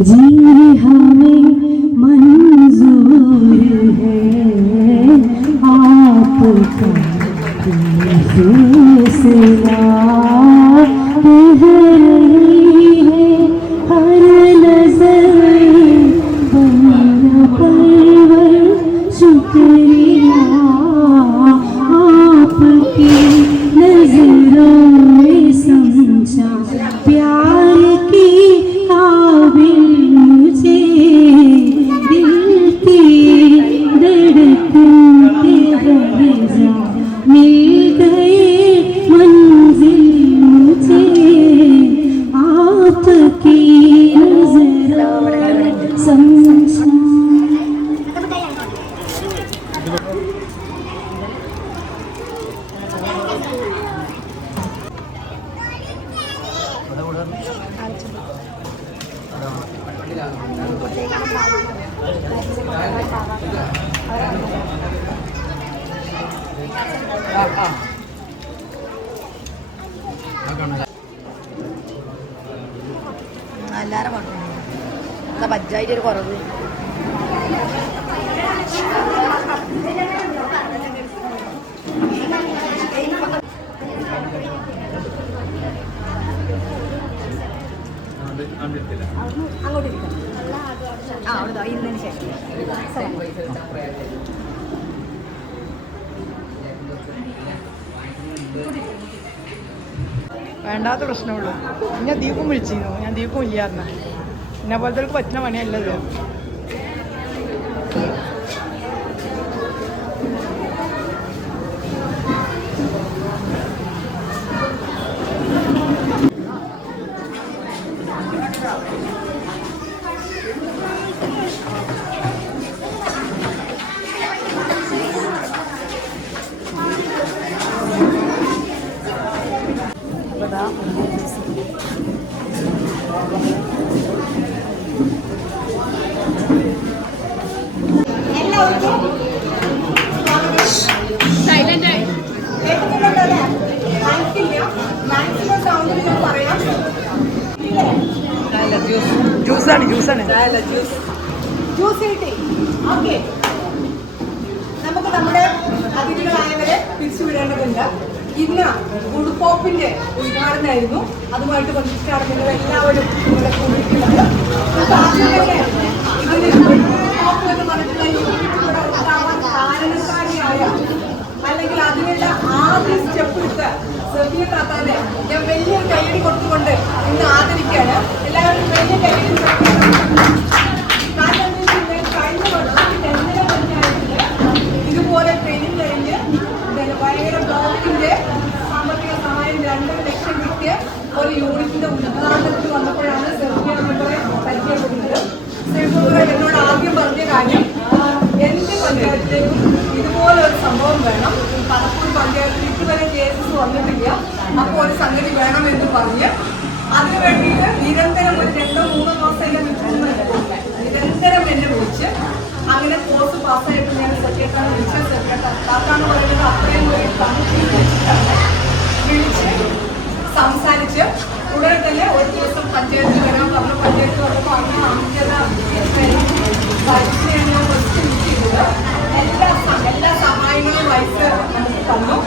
जी हमें मंजूर है। आप फैसला എല്ലാരും കുഴപ്പമില്ല പഞ്ചായത്തിൽ ഒരു കുറവ്? അങ്ങോട്ടിരിക്കാം വേണ്ടാത്ത പ്രശ്നമുള്ളൂ. ഞാൻ ദീപം വിളിച്ചിരുന്നു. ഞാൻ ദീപം ഇല്ലായിരുന്നു. എന്നെ പോലത്തെ പറ്റുന്ന പണിയല്ലല്ലോ. ജ്യൂസാണ് ജ്യൂസാണ് ജ്യൂസ് കിട്ടി ഓക്കെ നമുക്ക് നമ്മുടെ അതിഥികളായവരെ പിരിച്ചുവിടേണ്ടതുണ്ട് ഇന്ന് ഉടുപ്പോപ്പിന്റെ ഉദ്ഘാടനമായിരുന്നു അതുമായിട്ട് ബന്ധിച്ചിട്ടാണ് നിങ്ങൾ എല്ലാവരും ഇവിടെ കൂടിയിട്ടുള്ളത് ആദ്യം തന്നെ വാക്കാണ് പറയുന്നത് അത്രയും ഒരു വിളിച്ച് സംസാരിച്ച് ഉടനെ തന്നെ ഒരു ദിവസം പഞ്ചായത്തിൽ വരാൻ പറഞ്ഞു. പഞ്ചായത്തിൽ വന്നപ്പോൾ അങ്ങനെ അമിത പരീക്ഷയാണ് ഫസ്റ്റ് എല്ലാ എല്ലാ സഹായങ്ങളും വൈസ് തന്നു.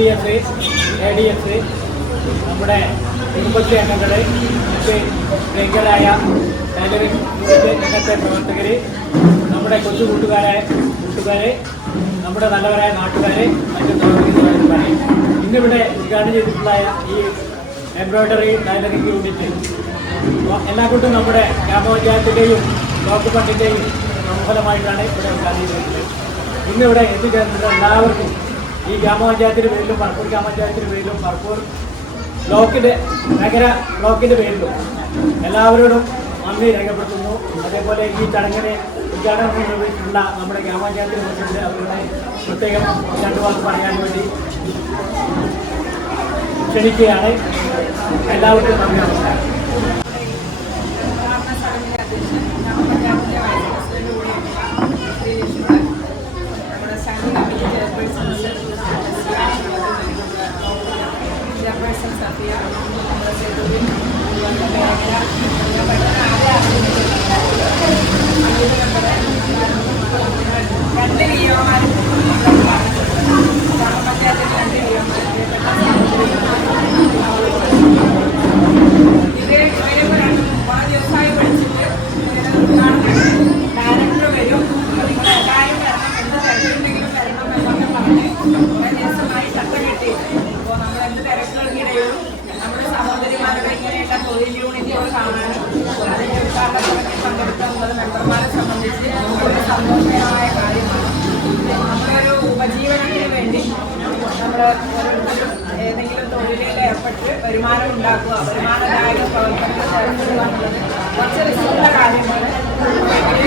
D F A D F നമ്മുടെ കുടുംബശ്രീ അംഗങ്ങൾ മറ്റ് ഭയങ്കരായ യൂണിറ്റ് രംഗത്തെ പ്രവർത്തകർ നമ്മുടെ കൊച്ചു കൂട്ടുകാരായ കൂട്ടുകാരെ നമ്മുടെ നല്ലവരായ നാട്ടുകാരെ മറ്റു പ്രവർത്തകരെ ഇന്നിവിടെ ഉദ്ഘാടനം ചെയ്തിട്ടുള്ള ഈ എംബ്രോയിഡറി ടൈലറിംഗ് യൂണിറ്റ്. എല്ലാ കൂട്ടും നമ്മുടെ ഗ്രാമപഞ്ചായത്തിന്റെയും ബ്ലോക്ക് ഫണ്ടിന്റെയും പ്രമുഖമായിട്ടാണ് ഇവിടെ ഉദ്ഘാടനം ചെയ്തിട്ടുള്ളത് ഇന്നിവിടെ എത്തിച്ചേർന്നിട്ട് എല്ലാവർക്കും ഈ ഗ്രാമപഞ്ചായത്തിന്റെ പേരിലും പറപ്പൂർ ഗ്രാമപഞ്ചായത്തിന്റെ പേരിലും പറപ്പൂർ ബ്ലോക്കിന്റെ നഗര ബ്ലോക്കിന്റെ പേരിലും എല്ലാവരോടും നന്ദി രേഖപ്പെടുത്തുന്നു. അതേപോലെ ഈ ചടങ്ങിനെ ഉദ്ഘാടനം നിർവഹിച്ചിട്ടുള്ള നമ്മുടെ ഗ്രാമപഞ്ചായത്തിന് പ്രസിഡന്റ് അവരുടെ പ്രത്യേകം രണ്ടു വാക്ക് പറയാൻ വേണ്ടി ക്ഷണിക്കുകയാണ്. എല്ലാവർക്കും നന്ദി നമസ്കാരം ഉദ്ഘാടന ചടങ്ങിലെ അധ്യക്ഷൻ ഗ്രാമപഞ്ചായത്തിലെ വൈസ് പ്രസിഡന്റ് കൂടിയായിട്ടുള്ള ശ്രീ യേശുദാൻ നമ്മുടെ standing committee chairperson chairperson Safiya നമ്മുടെ സെതുവിൻ അതുപോലെ മേഖല ഞാൻ പെട്ടെന്ന് ആരെ അറിയുന്നില്ല രണ്ട് വിയോമാരും ഗ്രാമപഞ്ചായത്തിലെ രണ്ട് ഇത് ഇവരെ രണ്ട് മൂന്ന് ദിവസമായി വിളിച്ചിട്ട് ഡയറക്ടർ വരും നിങ്ങൾ എല്ലാവരും വരണം എന്ത് തിരക്കുണ്ടെങ്കിലും വരണം എന്നൊക്കെ പറഞ്ഞ് കുറേ ദിവസമായി ചട്ടം കിട്ടി അപ്പോൾ നമ്മൾ എന്ത് തിരക്കുകൾക്കിടയിലും നമ്മുടെ സഹോദരിമാരുടെ ഇങ്ങനെയുള്ള തൊഴിൽ യൂണിറ്റുകൾ കാണാനും അതിന്റെ ഉദ്ഘാടന ചടങ്ങിൽ പങ്കെടുക്കുന്നത് മെമ്പർമാരെ സംബന്ധിച്ച് വളരെ സന്തോഷകരമായ കാര്യമാണ്. നമ്മളൊരു ഉപജീവനത്തിന് വേണ്ടി നമ്മൾ ഓരോരുത്തരും ഏതെങ്കിലും തൊഴിലിൽ ഏർപ്പെട്ട് വരുമാനം ഉണ്ടാക്കുക വരുമാനദായക പ്രവർത്തനങ്ങൾ ഏർപ്പെടുക എന്നുള്ളത് കുറച്ച് റിസ്ക്കുള്ള കാര്യമാണ്. പറഞ്ഞതുപോലെ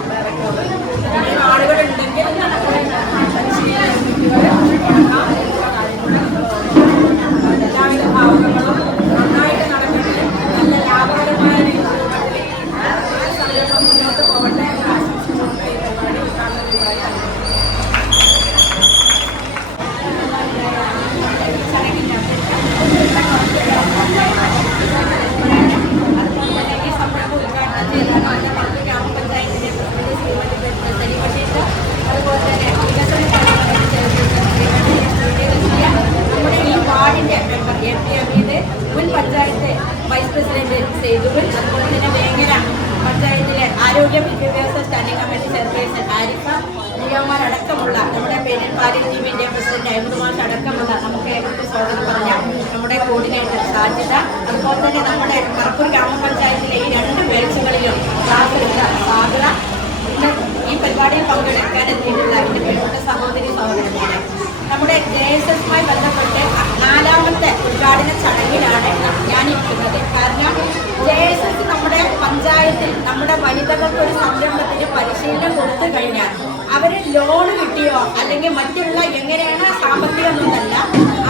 കൊടുത്തു കഴിഞ്ഞാൽ അവർ ലോൺ കിട്ടിയോ അല്ലെങ്കിൽ മറ്റുള്ള എങ്ങനെയാണ് സാമ്പത്തികമൊന്നല്ല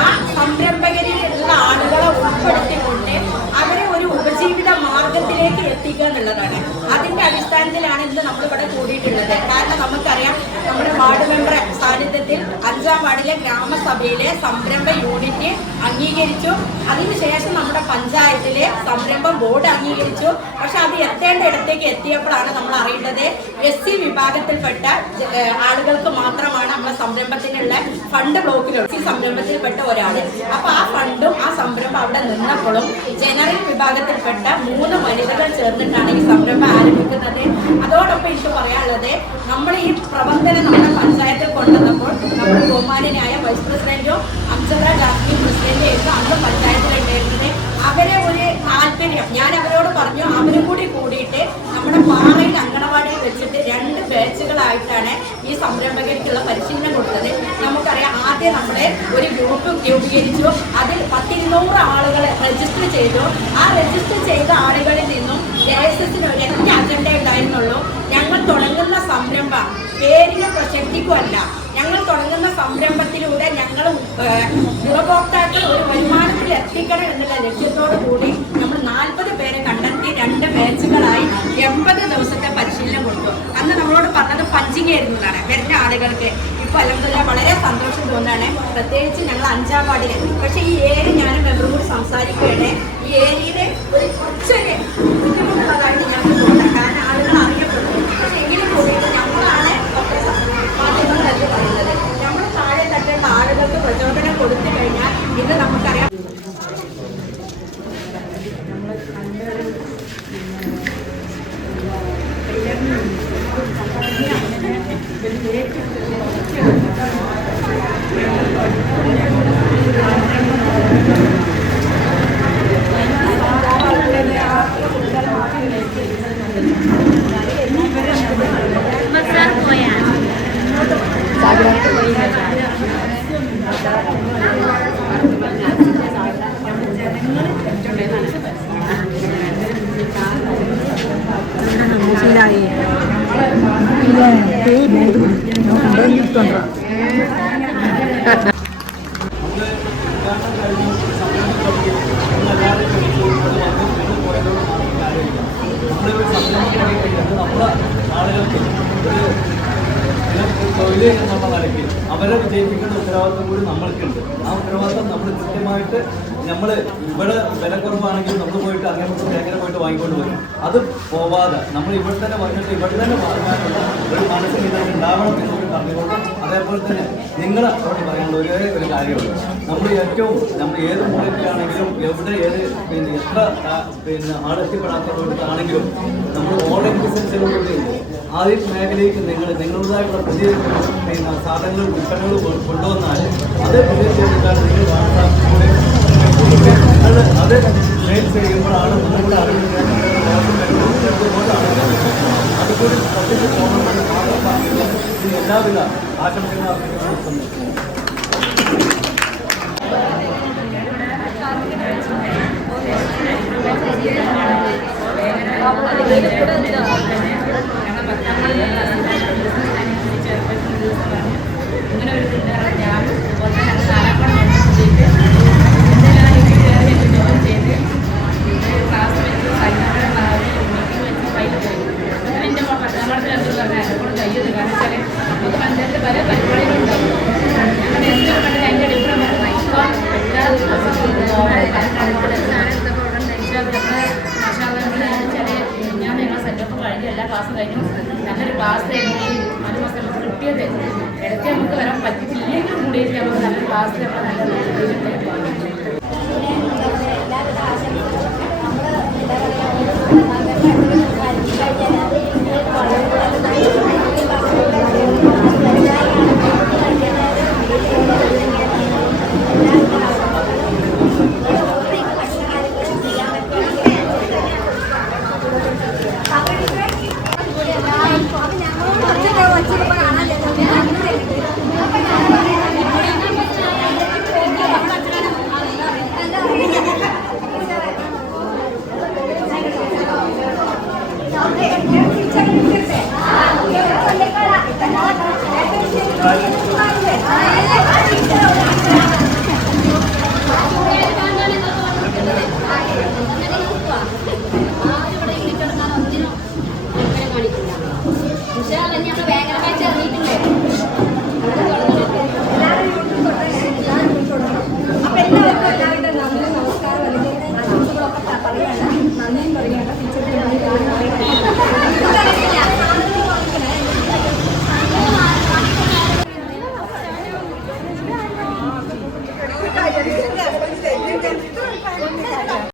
ആ സംരംഭകരിലുള്ള ആളുകളെ ഉൾപ്പെടുത്തിക്കൊണ്ട് അവരെ ഒരു ഉപജീവിത മാർഗത്തിലേക്ക് എത്തിക്കുക എന്നുള്ളതാണ്. അതിന്റെ അടിസ്ഥാനത്തിലാണ് ഇന്ന് നമ്മളിവിടെ കൂടിയിട്ടുള്ളത്. കാരണം നമുക്കറിയാം നമ്മുടെ വാർഡ് മെമ്പർ സാന്നിധ്യത്തിൽ അഞ്ചാം വാർഡിലെ ഗ്രാമസഭയിലെ സംരംഭ യൂണിറ്റ് അംഗീകരിച്ചു. അതിനുശേഷം നമ്മുടെ പഞ്ചായത്തിലെ സംരംഭം ബോർഡ് അംഗീകരിച്ചു. പക്ഷെ അത് എത്തേണ്ട ഇടത്തേക്ക് എത്തിയപ്പോഴാണ് നമ്മൾ അറിയേണ്ടത് എസ് സി വിഭാഗത്തിൽപ്പെട്ട ആളുകൾക്ക് മാത്രമാണ് നമ്മുടെ സംരംഭത്തിനുള്ള ഫണ്ട് ബ്ലോക്കിലുള്ള ഈ സംരംഭത്തിൽപ്പെട്ട ഒരാൾ അപ്പൊ ആ ഫണ്ടും ആ സംരംഭം അവിടെ നിന്നപ്പോഴും ജനറൽ വിഭാഗത്തിൽപ്പെട്ട മൂന്ന് വനിതകൾ ചേർന്നിട്ടാണ് ഈ സംരംഭം ആരംഭിക്കുന്നത്. അതോടൊപ്പം എനിക്ക് പറയാനുള്ളത് നമ്മൾ ഈ പ്രബന്ധനം നമ്മുടെ പഞ്ചായത്തിൽ കൊണ്ടുവന്നപ്പോൾ നമ്മുടെ ബഹുമാനായ വൈസ് പ്രസിഡന്റോ അംസദ ജാസ്മി ഒക്കെ അന്ന് പഞ്ചായത്തിലുണ്ടായിരുന്നത്. അവരെ ഒരു താല്പര്യം. ഞാൻ അവരോട് പറഞ്ഞു അവരും കൂടി കൂടിയിട്ട് നമ്മുടെ പാറയിൽ അങ്കണവാടിയിൽ വെച്ചിട്ട് രണ്ട് ബാച്ചുകളായിട്ടാണ് ഈ സംരംഭകർക്കുള്ള പരിശീലനം കൊടുത്തത്. നമുക്കറിയാം ആദ്യം നമ്മുടെ ഒരു ഗ്രൂപ്പ് രൂപീകരിച്ചു. അതിൽ പത്തിരുന്നൂറ് ആളുകൾ രജിസ്റ്റർ ചെയ്തു. ആ രജിസ്റ്റർ ചെയ്ത ആളുകളിൽ നിന്നും ദേശത്തിന് എസ് എസിന് അജണ്ട ഉണ്ടായിരുന്നുള്ളൂ. ഞങ്ങൾ തുടങ്ങുന്ന സംരംഭം പേരിനെ പ്രശക്തിക്കുമല്ല ഞങ്ങൾ തുടങ്ങുന്ന സംരംഭത്തിലൂടെ ഞങ്ങൾ ഗുണഭോക്താക്കൾ ഒരു വരുമാനത്തിൽ എത്തിക്കണം എന്നുള്ള ലക്ഷ്യത്തോടു കൂടി നമ്മൾ നാൽപ്പത് പേരെ കണ്ടെത്തി രണ്ട് ബാച്ചുകളായി എൺപത് ദിവസത്തെ പരിശീലനം കൊടുത്തു. അന്ന് നമ്മളോട് പറഞ്ഞത് പഞ്ചിങ് ആയിരുന്നതാണ് വരുന്ന ആളുകൾക്ക് ഇപ്പൊ അലഹമില്ല വളരെ സന്തോഷം തോന്നുകയാണ്. പ്രത്യേകിച്ച് ഞങ്ങൾ അഞ്ചാം വാർഡിൽ പക്ഷേ ഈ ഏരി ഞാനും മെമ്പറും കൂടി സംസാരിക്കുകയാണ്. ഈ ഏരിയയിലെ ഒരു കുറച്ചൊരു ബുദ്ധിമുട്ടുള്ളതായിട്ട് ഞങ്ങൾക്ക് തോന്നുന്നത് കാരണം ആളുകൾ അറിയപ്പെടുന്നു പക്ഷേ എങ്കിലും കൂടിയിട്ട് ഞങ്ങളാണ് ഒക്കെ മാധ്യമങ്ങളല്ലേ പറയുന്നത് നമ്മൾ താഴെ തട്ടേണ്ട ആളുകൾക്ക് പ്രചോദനം കൊടുത്തു കഴിഞ്ഞാൽ ഇന്ന് നമുക്കറിയാം തൊഴിൽ എന്നുള്ള നിലയ്ക്ക് അവരെ വിജയിപ്പിക്കേണ്ട ഉത്തരവാദിത്വം കൂടി നമ്മൾക്കുണ്ട് ആ ഉത്തരവാദിത്വം നമ്മൾ കൃത്യമായിട്ട് നമ്മൾ ഇവിടെ വില കുറവാണെങ്കിൽ നമ്മൾ പോയിട്ട് അങ്ങനെ തേങ്ങ പോയിട്ട് വാങ്ങിക്കൊണ്ട് വരും. അത് പോവാതെ. നമ്മൾ ഇവിടെ തന്നെ വന്നിട്ട് ഇവിടെ തന്നെ വാങ്ങാനുള്ള ഒരു മനസ്സിൽ ഇതൊക്കെ ഉണ്ടാവണം എന്നൊരു പറഞ്ഞുകൊണ്ട് അതേപോലെ തന്നെ നിങ്ങൾ അവിടെ പറയാനുള്ള ഒരേ ഒരു കാര്യമുള്ളൂ നമ്മൾ ഏറ്റവും നമ്മൾ ഏത് മൂലത്തിലാണെങ്കിലും എവിടെ ഏത് പിന്നെ എത്ര പിന്നെ ആളെത്തിപ്പെടാത്തവരോടാണെങ്കിലും നമ്മൾ ഓൺലൈൻ ബിസിനസ്സിലൂടെ ആ ഒരു മേഖലയ്ക്ക് നിങ്ങൾ നിങ്ങളുടേതായിട്ടുള്ള പുതിയ സാധനങ്ങളും ഉൽപ്പന്നങ്ങൾ കൊ- കൊണ്ടുവന്നാൽ അത് പുതിയ നിങ്ങൾ క్లాసులు ఏమైనా